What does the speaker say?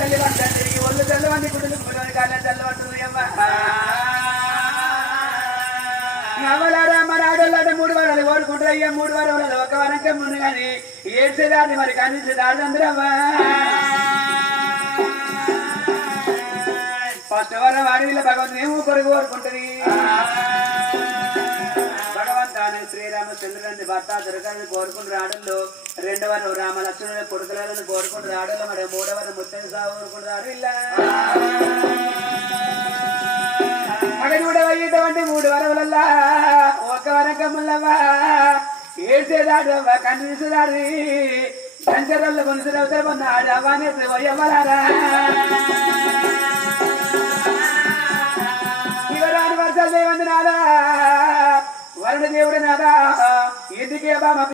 తల్లి వంటి ఒళ్ళు తెల్లవంటి గుడ్డలు కాలే తెల్లవంటుంది అమ్మ నవలారా మన ఆడోళ్ళ 3 వారాలు కోరుకుంటారు అయ్యా 3 వారాలు 1 వారంకే ముందు కానీ ఏడ్చేదాన్ని మరి కనిసేదాన్ని అందరమ్మా ఫస్ట్ వారం ఆడవిల్ల భగవంతుని ఏమో కొరకు కోరుకుంటుంది భగవంతాన్ని శ్రీరామచంద్రుని భర్త దుర్గాన్ని కోరుకుంటారు ఆడల్లో 2వ వారం రామలక్ష్మణుని కొడుకులను కోరుకుంటారు ఆడల్లో మరి 3వ వారం ముత్తని సాగు కోరుకుంటారు ఆడవిల్ల అటువంటి 3 వారములల్లా 1 వారకముల్లవ్వా ఏడ్చేదాడవ్వ కనిపిస్తుదాడి సంచరల్లో కొనుసరవుతారు మొన్న ఆడవానే పోయమ్మలారా శివరాని వర్షాలు దేవంది నాదా వరుణ దేవుడు నాదా ఇంటికే బామ